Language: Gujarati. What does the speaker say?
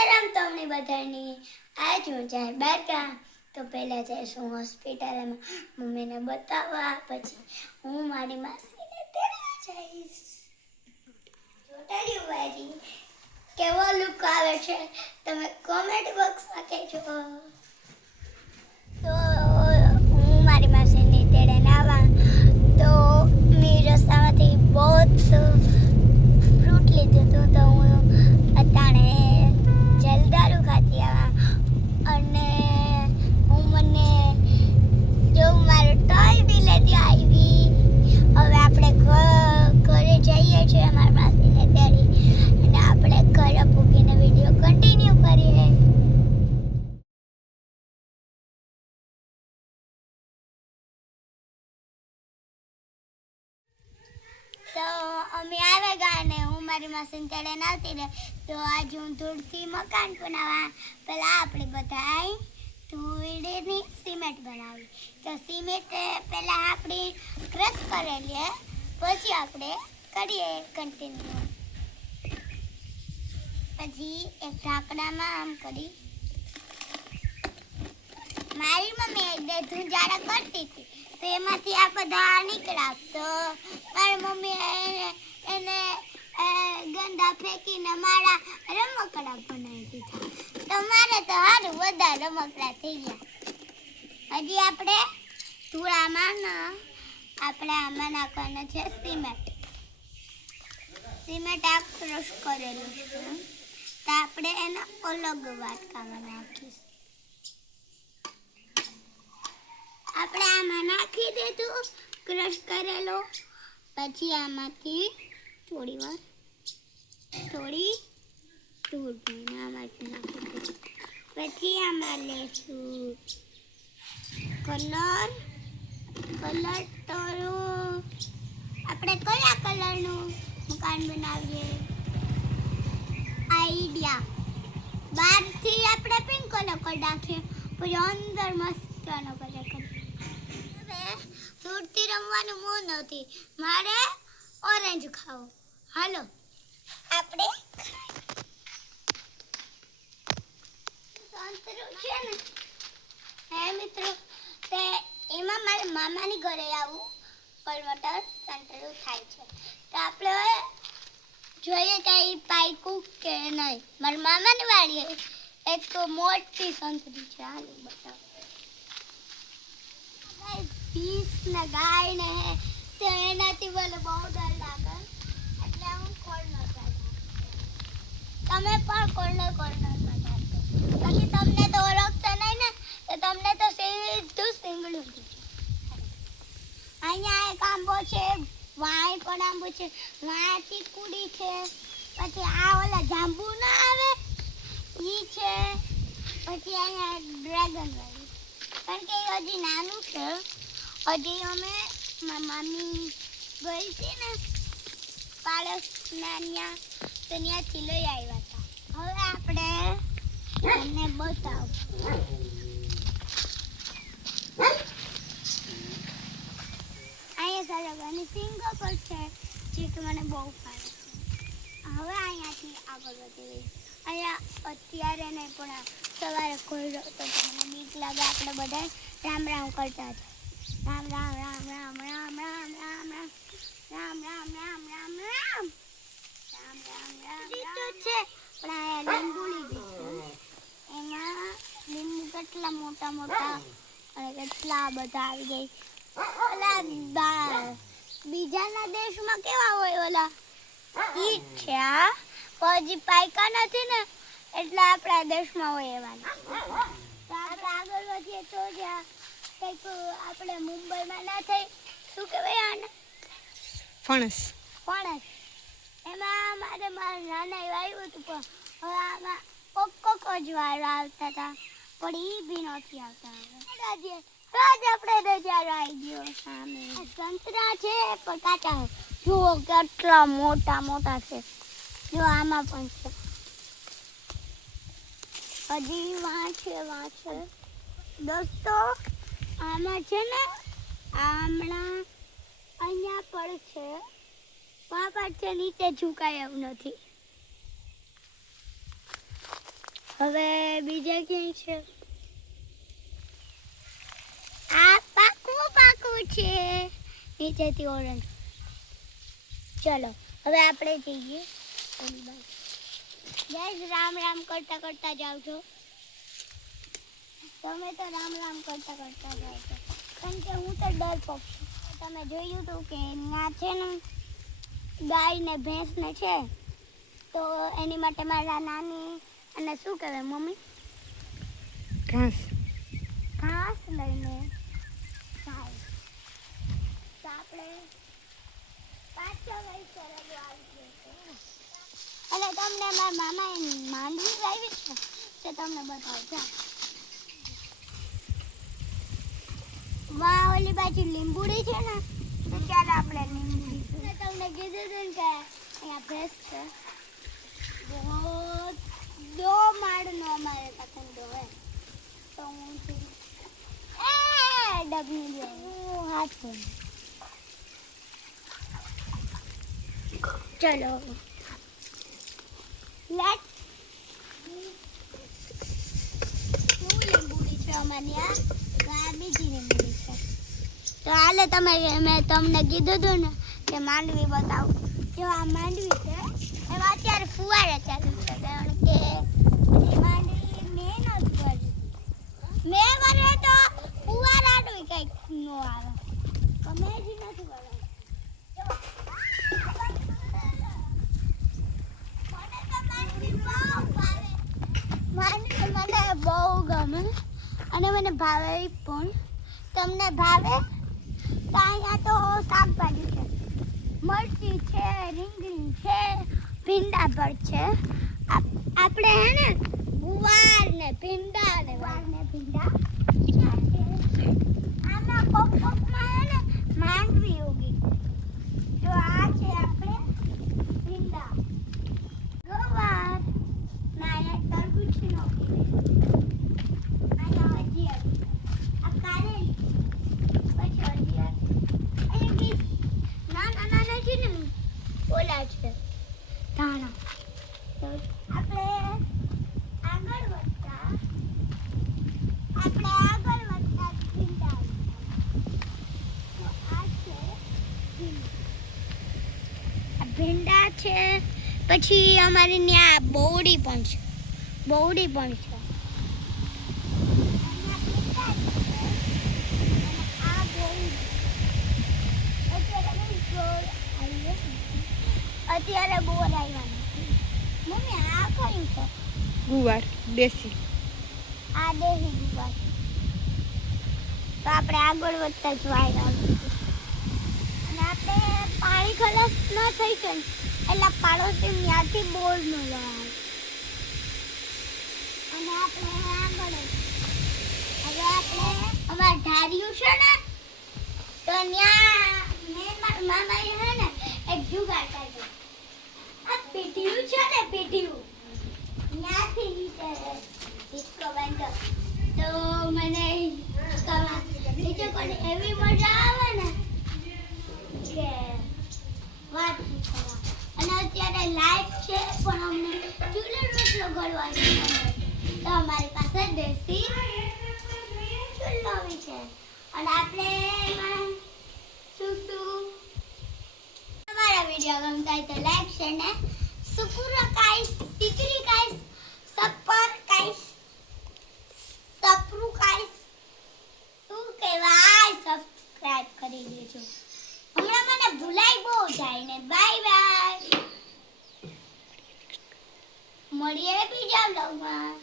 સીતારામ તમને બધાની આજ હું જાય બારકા તો પહેલા જઈશું હોસ્પિટલમાં મમ્મીને બતાવવા પછી હું મારી માસીને તેડવા જઈશ જોટાડી વારી કેવો લુક આવે છે તમે કોમેન્ટ બોક્સમાં કહેજો તો હું મારી માસીને તેડીને આવા તો મેં રસ્તામાંથી બહુ ફ્રૂટ લીધું હતું તો હું અટાણે જલદારું ખાતી આવા અને હું મને જો મારો ટોય બી લેતી આવી હવે આપણે ઘરે જઈએ છીએ મારા માસીને તેડી અને આપણે ઘરે પૂકીને વિડીયો કન્ટિન્યુ કરીએ તો અમે આવે ગયા ને હું મારી માસીને તેડીને આવતી રહે તો આજ હું ધૂળથી મકાન બનાવવા પહેલાં આપણે બધા ધૂળની સિમેન્ટ બનાવી તો સિમેન્ટ પહેલાં આપણે ક્રશ કરેલી પછી આપણે કરીએ કન્ટિન્યુ પછી એક ઢાંકણામાં આમ કરી મારી મમ્મી એક બે ધૂંજાડા કરતી હતી તો એમાંથી આ બધા નીકળ્યા તો મારી મમ્મી એને ગંદા ફેંકીને મારા રમકડા બનાવી દીધા તો મારે તો સારું વધારે રમકડા થઈ ગયા હજી આપણે ધૂળામાં આપણે આમાં નાખવાનું છે સિમેન્ટ આ ક્રશ કરેલું છે તો આપણે એને અલગ વાટકામાં નાખીશું આપણે આમાં નાખી દીધું ક્રશ કરેલો પછી આમાંથી થોડી ધૂળ ભરીને આમાંથી નાખી દીધું પછી આમાં લેશું કલર તો આપણે કયા કલરનું મકાન બનાવીએ આઈડિયા બહારથી આપણે પિંક કલર કરી નાખીએ પછી અંદર મસ્તનો કલર કરીએ ધૂળથી રમવાનું મન નથી મારે ઓરેન્જ ખાવો હાલો આપણે સંતરું છે ને હે મિત્રો તે એમાં મારા મામાની ઘરે આવું કલવટર સંતરું થાય છે તો આપણે જોઈએ કે એ પાક્યું કે નહીં મારા મામાની વાડીએ એક તો મોટી સંતરી છે હાલો બતાવો ભીસ ને ગાય ને તો એનાથી મને બહુ ડર લાગે એટલે હું કોર્નર કાઢું તમે પણ કોર્નર કાઢો બાકી તમને તો ઓળખતા નહીં ને તો તમને તો સીધું સિંગડું અહીંયા એક આંબો છે વાય પણ આંબો છે વાયથી કુડી છે પછી આ ઓલા જાંબુ ના આવે ઈ છે પછી અહીંયા ડ્રેગન વાળી કારણ કે હજી નાનું છે હજી અમે મામી ગઈ હતી ને પાડોશના ત્યાં તો ત્યાંથી લઈ આવ્યા હતા હવે આપણે એમને બતાવું અહીંયા સરગવાની સિંગો પર છે જે કે મને બહુ ભાવે છે હવે અહીંયાથી આગળ વધી અહીંયા અત્યારે નહીં પણ સવારે ખોલ્યો તો મને બીક લાગે આપણે બધા રામ રામ કરતા હતા રામ રામ રામ રામ રામ રામ રામ રામ રામ રામ રામ રામ રામ રામ રામ રામ તો છે પણ આ લીંબુ લીધી છે એમાં લીંબુ કેટલા મોટા મોટા અને કેટલા બધા આવી ગઈ ઓલા બીજાના દેશમાં કેવા હોય ઓલા ઈ છે આ હજી પાયકા નથી ને એટલે આપણા દેશમાં હોય એવા તો આપણે આગળ વધીએ તો જ્યાં કંઈક આપણે મુંબઈમાં ના થઈ શું કહેવાય આને ફણસ એમાં મારા નાના આવ્યું હતું પણ હવે આમાં કોક જ વાર આવતા હતા પણ એ બી નથી આવતા હવે તો જ આપણે નજારો આવી ગયો સામે સંતરા છે પણ કાચા જુઓ કેટલા મોટા મોટા છે જો આમાં પણ છે હજી વાં છે દોસ્તો આમાં છે ને હમણાં અહીંયા પણ છે પણ છે નીચે ઝુકાય એવું નથી હવે બીજા ક્યાંય છે? આ પાકવું છે નીચેથી ઓરેન્જ. ચલો હવે આપણે જઈએ ગાઈસ. રામ રામ કરતા જાવ છો. તમે તો રામ રામ કરતા જાવ છો, કારણ કે હું તો ડરપોક છું. તમે જોયું હતું કે ના છે ને ગાય ને ભેંસ ને છે, તો એની માટે મારા નાની અને શું કહેવાય મમ્મી ઘાસ લઈને જાય. તો આપણે પાછા વહી સરગવા આવી જશે. અને તમને મારા મામાએ માંડવી લાવી છે તે તમને બતાવજો. વાહ, ઓલી બાજુ લીંબુડી છે ને, તો ચાલો આપણે લીંબુડી તમને કીધું હતું ને કે અહીંયા ભેંસ છે. દો માળનો અમારે પતંગો હોય તો હું ડબની દે હાથ ચલો લેટ લીંબુડી છે અમારી આ બીજી લીંબુડી છે. તો હાલે મેં તમને કીધું હતું ને કે માંડવી બતાવું. જો આ માંડવી છે એમાં અત્યારે ફુવારે ચાલુ છે, કારણ કે માંડવી મેં નથી ભરી. મેં ભરે તો ફુવારાનું કંઈક ન આવે, તમે જ નથી ભરવા. માંડવી મને બહુ ગમે અને મને ભાવે પણ. તમને ભાવે તો અહીંયા તો શાકભાજી છે, મરચી છે, રીંગણી છે, ભીંડા પર છે. આપણે હે ને ગુવાર ને ભીંડા આમાં કોકમાં હે ને માંડવી ઉગી. તો આ છે આપણે ભીંડા, ગુવાર ના અહીંયા તરબૂચ નો અહીંયા હજી આ કારેલી પછી હજી અહીંયા નાના છે ને ઓલા છે ધાણા. તો આપણે આગળ વધતા ભીંડા. તો આ છે ભીંડા છે. પછી અમારી ત્યાં બહુડી પણ છે. અત્યારે બોર આવ્યા નથી. મમ્મી આ કયું છે? ગુવાર દેશી. આ દેહી ગુવાર. તો આપણે આગળ વધતા જ વાયર આવ્યું અને આપણે પાણી ખલાસ ન થઈ છે ને એટલે પાડોશી ત્યાંથી બોર ન લવાય. અને આપણે આગળ હવે આપણે અમારે ધાર્યું છે ને, તો ત્યાં મેં મારા મામાએ હે ને એક જુગાર કાઢ્યો. આ પીઠિયું છે ને ત્યાંથી નીચે બાંધો તો મને નીચે પણ એવી મજા આવે ને કે વાત પૂછવા. અને અત્યારે લાઈટ છે પણ અમને ચૂલો રોટલો ગળવાની તો અમારી પાસે દેશી ચૂલો બી છે. અને આપણે એમાં શું અમારા વિડીયો ગમતા હોય તો લાઈક શેર ને સુપુરા કાઈસ ટીકરી કાઈસ સપર કાઈસ સપરું કાઈસ શું કહેવાય સબસ્ક્રાઇબ કરી દેજો. હમણાં મને ભૂલાઈ બહુ જાય ને. બાય મળીએ બીજા વ્લોગમાં.